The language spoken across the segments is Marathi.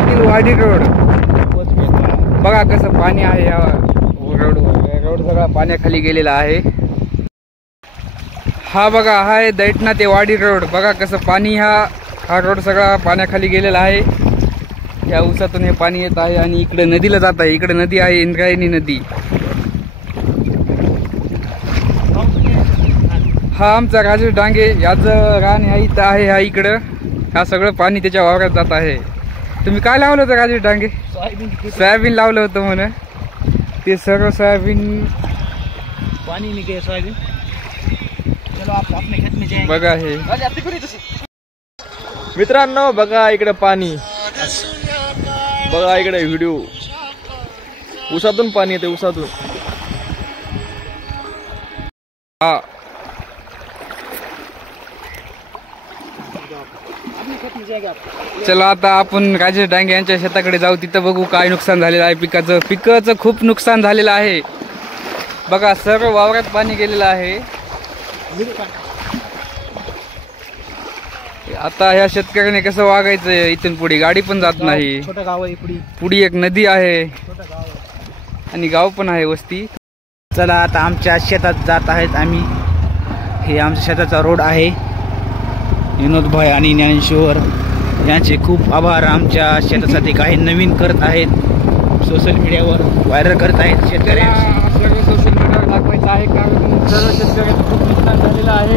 पाण्यातील वाडी रोड बघा कसं पाणी आहे या रोड सगळा पाण्याखाली गेलेला आहे। हा बघा हा आहे दैठणा ते वाडी रोड, बघा कसं पाणी हा रोड सगळा पाण्याखाली गेलेला आहे। या ऊसातून हे पाणी येत आहे आणि इकडे नदीला जात आहे, इकडे नदी आहे इंद्रायणी नदी। हा आमचा राजेश डांगे याचं रान ह्या इथं आहे, ह्या इकडं हा सगळं पाणी त्याच्या वावरात जात आहे। तुम्ही काय लावलं होतं राजेश डांगे? सोयाबीन लावलं होतं म्हणे, ते सर्व सोयाबीन पानी निकले सोयाबीन। चलो आप अपने खेत में जाएंगे। बघा हे मित्रांनो, बघा इकडे पाणी, बघा इकडे व्हिडिओ, ऊसातून पाणी येते ऊसातून। हा चला आता आपण राजेश डांगे यांच्या शेताकडे जाऊ, तिथं बघू काय नुकसान झालेलं आहे पिकाचं। पिकाचं खूप नुकसान झालेलं आहे, बघा सर्व वावरात पाणी गेलेलं आहे। आता ह्या शेतकऱ्याने कसं वागायचं? इथून पुढे गाडी पण जात नाही, छोटा गाव आहे पुढे एक नदी आहे आणि गाव पण आहे वस्ती। चला आता आमच्या शेतात जात आहेत आम्ही। हे आमच्या शेताचा रोड आहे। विनोद भाई आणि ज्ञानेश्वर यांचे खूप आभार, आमच्या शेतासाठी काही नवीन करत आहेत, सोशल मीडियावर व्हायरल करत आहेत शेतकऱ्यांना। सर्व सोशल मीडियावर दाखवायचं आहे कारण सर्व शेतकऱ्याचं खूप नुकसान झालेलं आहे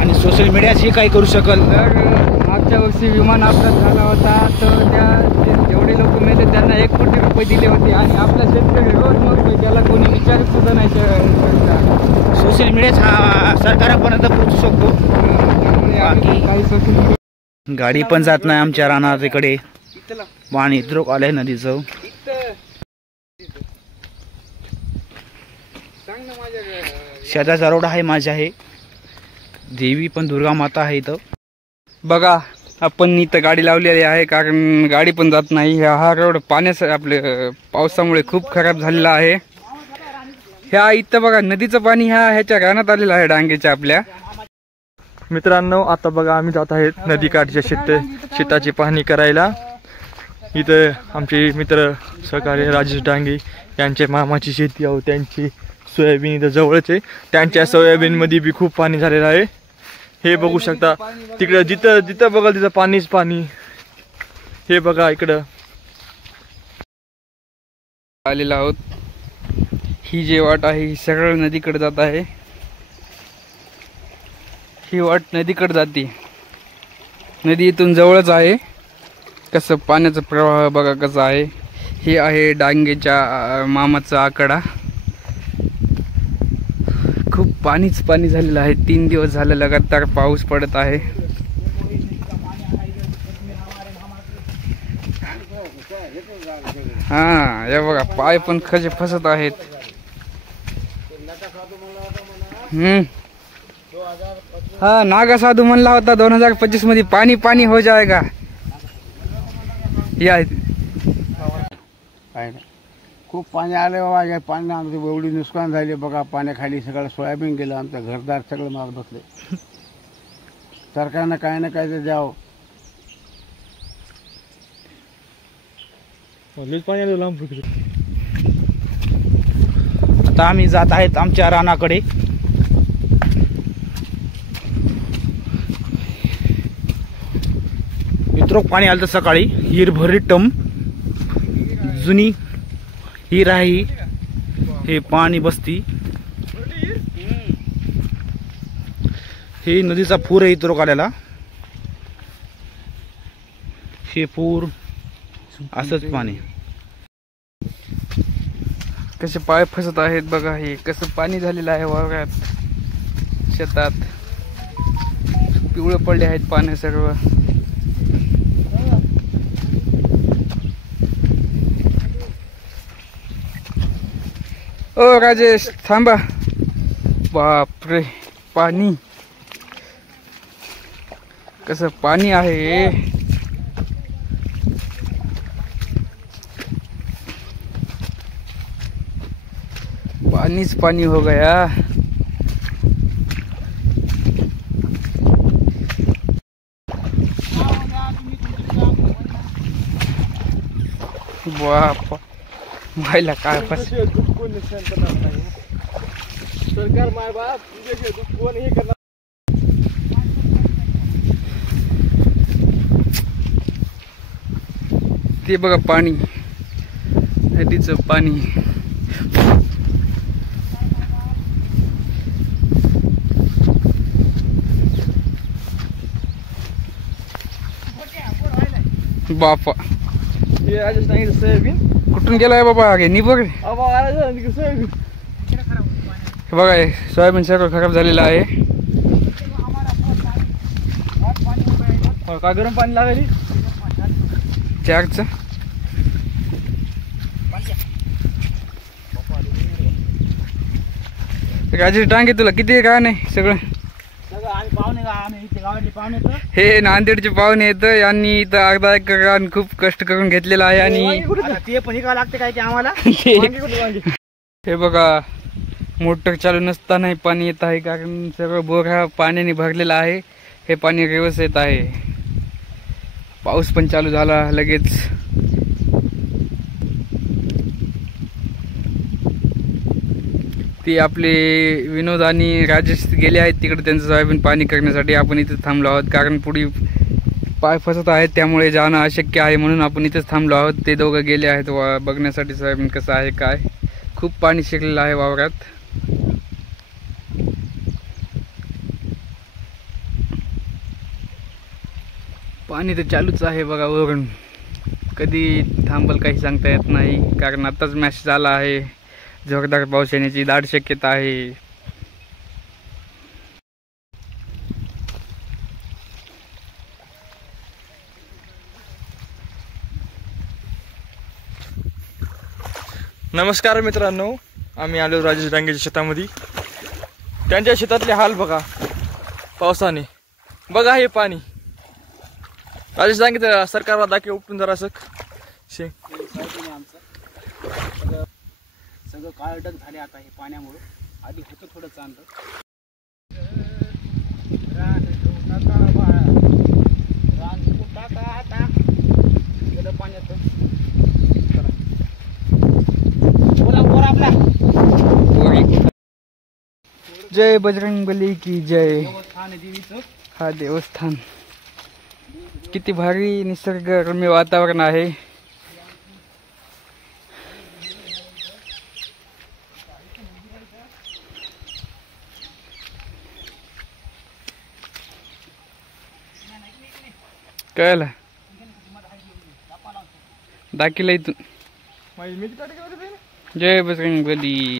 आणि सोशल मीडियाशी काही करू शकल। तर मागच्या वर्षी विमान अपघात झाला होता, तर त्या जेवढे लोक मेले त्यांना 1 कोटी रुपये दिले होते आणि आपला शेतकरी रोज मरतोय, त्याला कोणी विचारत सुद्धा नाही। सोशल मीडिया हा सरकारापर्यंत पोहोचू शकतो। काही सोशल मीडिया गाडी पण जात नाही आमच्या रानात, इकडे पाणी इतरोक आलंय नदीचं। शेताचा रोड आहे माझ्या, आहे देवी पण दुर्गा माता आहे इथं। बघा आपण इथं गाडी लावलेली आहे कारण गाडी पण जात नाही। हा रोड आपले पावसामुळे खूप खराब झालेला आहे। ह्या इथं बघा नदीचं पाणी ह्याच्या रानात आलेलं आहे डांगेच्या आपल्या। मित्रांनो, आता बघा आम्ही जात आहेत नदीकाठच्या शेताची पाहणी करायला। इथं आमचे मित्र सहकारी राजेश डांगे यांच्या मामाची शेती आहे, त्यांची सोयाबीन इथं जवळच आहे। त्यांच्या सोयाबीन मध्ये बी खूप पाणी झालेलं आहे, हे बघू शकता। तिकडं जिथं बघाल तिथं पाणीच पाणी। हे बघा इकडं आलेलो आहोत। ही जी वाट आहे ही सरळ नदीकडे जात आहे, ही वाट नदीकडे जाते, नदी इथून जवळच आहे। कसं पाण्याचा प्रवाह बघा कसा आहे। हे आहे डांगेच्या मामाचा आकडा, खूप पाणीच पाणी झालेलं आहे। 3 दिवस झाले लगातार पाऊस पडत आहे। हा या बघा पाय पण खचे फसत आहेत। हा नागा साधू म्हणला होता 2025 मध्ये पाणी पाणी हो जाएगा। या खूप पाणी आले बाबा, या पाणी आमचं एवढी नुकसान झाले बघा। पाण्याखाली सगळं सोयाबीन गेलं, आमचं घरदार सगळं मार बसले। सरकारनं काय ना काय तर द्यावं। आता आम्ही जात आहेत आमच्या रानाकडे। इतरोक पाणी आलं सकाळी, हिर भरी टम जुनी हिर आहे, हे पाणी बसती। हे नदीचा पूर आहे इतरोक आलेला, हे पूर असंच पाणी। कसे पाय फसत आहेत बघा, हे कसं पाणी झालेलं आहे वावरात, शेतात पिवळं पडले आहेत पाणी सर्व। ओ राजेश थांबा, बापरे पाणी कसं पाणी आहे। पानीच पानी हो गया। बापा व्हायला काय पास सरकार माय बाप तुझ्या कोण हे करणार. ते बघा पाणी, नदीचं पाणी. बापा हे राजेश डांगे सोयाबीन कुठून गेलाय बाबा? अगे नि बघ सोयाबीन हे बघा, हे सोयाबीन सगळं खराब झालेलं आहे. का गरम पाणी लागली चारच राजेश डांगे तुला किती काय नाही सगळं. हे नांदेडचे पाहुणे येत यांनी इथं अर्धा एकर रान खूप कष्ट करून घेतलेलं आहे. आणि ते पण का लागते काय ते आम्हाला. हे बघा, मोटर चालू नसतानाही पाणी येत आहे कारण सगळं बोर हा पाण्याने भरलेला आहे. हे पाणी रिवर्स येत आहे. पाऊस पण चालू झाला लगेच. ते आपले विनोद आणि राजेश गेले आहेत तिकडे त्यांचं सोयाबीन पाणी करण्यासाठी. आपण इथे थांबलो आहोत कारण पुढे पाय फसत आहेत त्यामुळे जाणं अशक्य आहे, म्हणून आपण इथेच थांबलो आहोत. ते दोघं गेले आहेत बघण्यासाठी सोयाबीन कसं आहे काय. खूप पाणी शिरलेलं आहे वावरात. पाणी तर चालूच आहे बघा वरून. कधी थांबल काही सांगता येत नाही कारण आताच मॅसेज आला आहे जोरदार पाऊस येण्याची दाट शक्यता आहे. नमस्कार मित्रांनो, आम्ही आलो राजेश डांगेच्या शेतामध्ये. त्यांच्या शेतातले हाल बघा पावसाने. बघा हे पाणी. राजेश डांगे तर सरकारला दाखवे उपटून जरा सगळं काळडक झाले आता हे पाण्यामुळे. आधी होतं थोडं चांगलं. पाण्यात जय बजरंगबली की जय. हा देवस्थान. किती भारी निसर्गरम्य वातावरण आहे. कळलं दाखिला इथून. जय बजरंगबली.